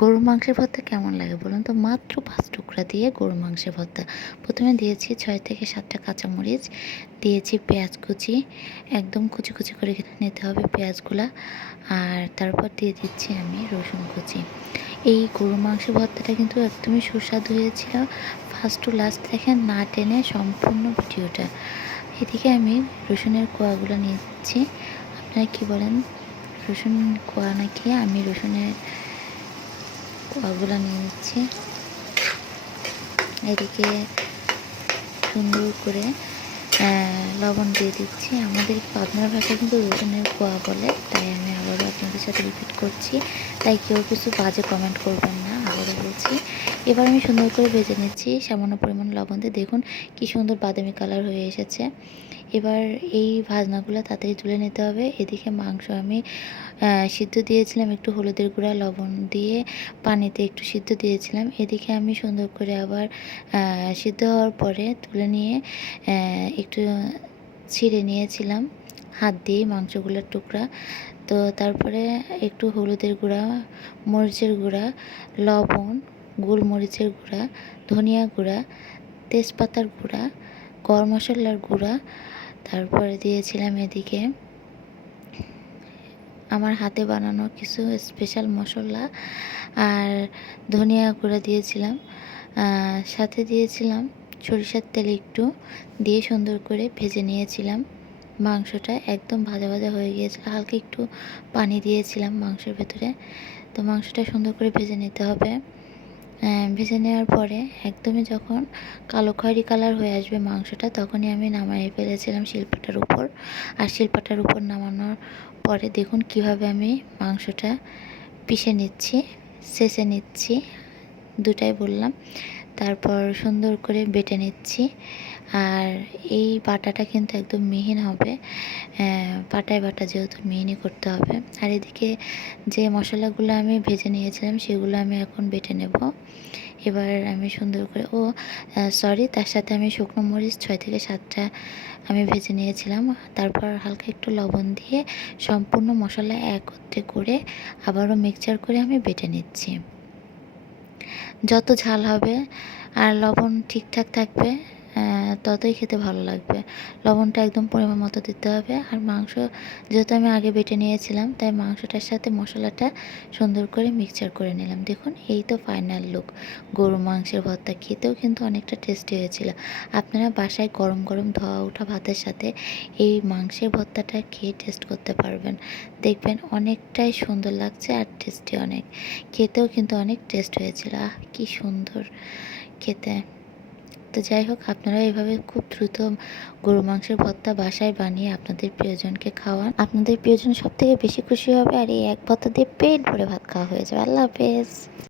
গরুর মাংসের ভর্তা কেমন লাগে বলুন তো? মাত্র ৫ টুকরা দিয়ে গরুর মাংসের ভর্তা। ১ম এ দিয়েছি ৬ থেকে ৭ টা কাঁচামরিচ, দিয়েছি পেঁয়াজ কুচি, একদম কুচি, কুচি করে কেটে নিতে হবে পেঁয়াজগুলা। আর তারপর দিয়ে দিচ্ছি আমি রসুন কুচি। এই গরুর মাংসের ভর্তাটা কিন্তু একদমই সুস্বাদু হয়েছিল। ফার্স্ট টু লাস্ট দেখেন না টেনে সম্পূর্ণ ভিডিওটা। এদিকে আমি রসুনের কোয়াগুলো নিচ্ছি। আপনারা কি বলেন? রসুন কোয়া নাকি? আমি রসুনের কোয়াগুলো নিয়ে নিচ্ছি। এদিকে সুন্দর করে লবণ দিয়ে দিচ্ছি। আমাদের পাবনার ভাষায় কিন্তু রসুনের কোয়া বলে, তাই আমি আবারও আপনাদের সাথে রিপিট করছি, তাই কেউ কিছু বাজে কমেন্ট করবেন না, আবারও বলছি। এবার আমি সুন্দর করে ভেজে নিচ্ছি সামান্য পরিমাণ লবণ দিয়ে। দেখুন কি সুন্দর বাদামি কালার হয়ে এসেছে। এবার এই ভাজনাগুলো তাড়াতাড়ি তুলে নিতে হবে। এদিকে মাংস আমি সিদ্ধ দিয়েছিলাম, একটু হলুদের গুঁড়া লবণ দিয়ে পানিতে একটু সিদ্ধ দিয়েছিলাম। এদিকে আমি সুন্দর করে আবার সিদ্ধ হওয়ার পরে তুলে নিয়ে একটু ছিঁড়ে নিয়েছিলাম হাত দিয়ে মাংসগুলোর টুকরা। তো তারপরে একটু হলুদের গুঁড়া, মরিচের গুঁড়া, লবণ, গোলমরিচের গুঁড়া, ধনিয়া গুঁড়া, তেজপাতার গুঁড়া, গরম মশলার গুঁড়া, তারপরে দিয়েছিলাম এদিকে আমার হাতে বানানো কিছু স্পেশাল মশলা আর ধনিয়া গুঁড়া দিয়েছিলাম। সাথে দিয়েছিলাম সরিষার তেল একটু দিয়ে সুন্দর করে ভেজে নিয়েছিলাম। মাংসটা একদম ভাজা ভাজা হয়ে গিয়েছিল, হালকা একটু পানি দিয়েছিলাম মাংসের ভেতরে। তো মাংসটা সুন্দর করে ভেজে নিতে হবে। ভেজে নেওয়ার পরে একদমই যখন কালো খয়েরি কালার হয়ে আসবে মাংসটা, তখনই আমি নামিয়ে ফেলেছিলাম শিলপাটার উপর। আর শিলপাটার উপর নামানোর পরে দেখুন কিভাবে আমি মাংসটা পিষে নিচ্ছি, ছেঁচে নিচ্ছি, দুটাই বললাম। তারপর সুন্দর করে বেটে নিচ্ছি। আর এই বাটাটা কিন্তু একদম মিহিন হবে, পাটায় বাটা যেহেতু মিহিনই করতে হবে। আর এদিকে যে মশলাগুলো আমি ভেজে নিয়েছিলাম সেগুলো আমি এখন বেটে নেব। এবার আমি সুন্দর করে সরি, তার সাথে আমি শুকনো মরিচ ৬ থেকে ৭টা আমি ভেজে নিয়েছিলাম। তারপর হালকা একটু লবণ দিয়ে সম্পূর্ণ মশলা একত্রে করে আবারও মিক্সচার করে আমি বেটে নিচ্ছি। যত ঝাল হবে আর লবণ ঠিকঠাক থাকবে ততই খেতে ভালো লাগবে। লবণটা একদম পরিমাণ মতো দিতে হবে। আর মাংস যেহেতু আমি আগে বেটে নিয়েছিলাম, তাই মাংসটার সাথে মশলাটা সুন্দর করে মিক্সচার করে নিলাম। দেখুন এই তো ফাইনাল লুক। গরুর মাংসের ভর্তা খেতেও কিন্তু অনেকটা টেস্টি হয়েছিল। আপনারা বাসায় গরম গরম ধোয়া ওঠা ভাতের সাথে এই মাংসের ভর্তাটা খেয়ে টেস্ট করতে পারবেন। দেখবেন অনেকটাই সুন্দর লাগছে আর টেস্টি অনেক। খেতেও কিন্তু অনেক টেস্ট হয়েছিল। কি সুন্দর খেতে। তো যাই হোক, আপনারা এভাবে খুব দ্রুত গরু মাংসের ভর্তা বাসায় বানিয়ে আপনাদের প্রিয়জনকে খাওয়ান। আপনাদের প্রিয়জন সবথেকে বেশি খুশি হবে, আর এই এক ভর্তা দিয়ে পেট ভরে ভাত খাওয়া হয়ে যাবে। আল্লাহ হাফেজ।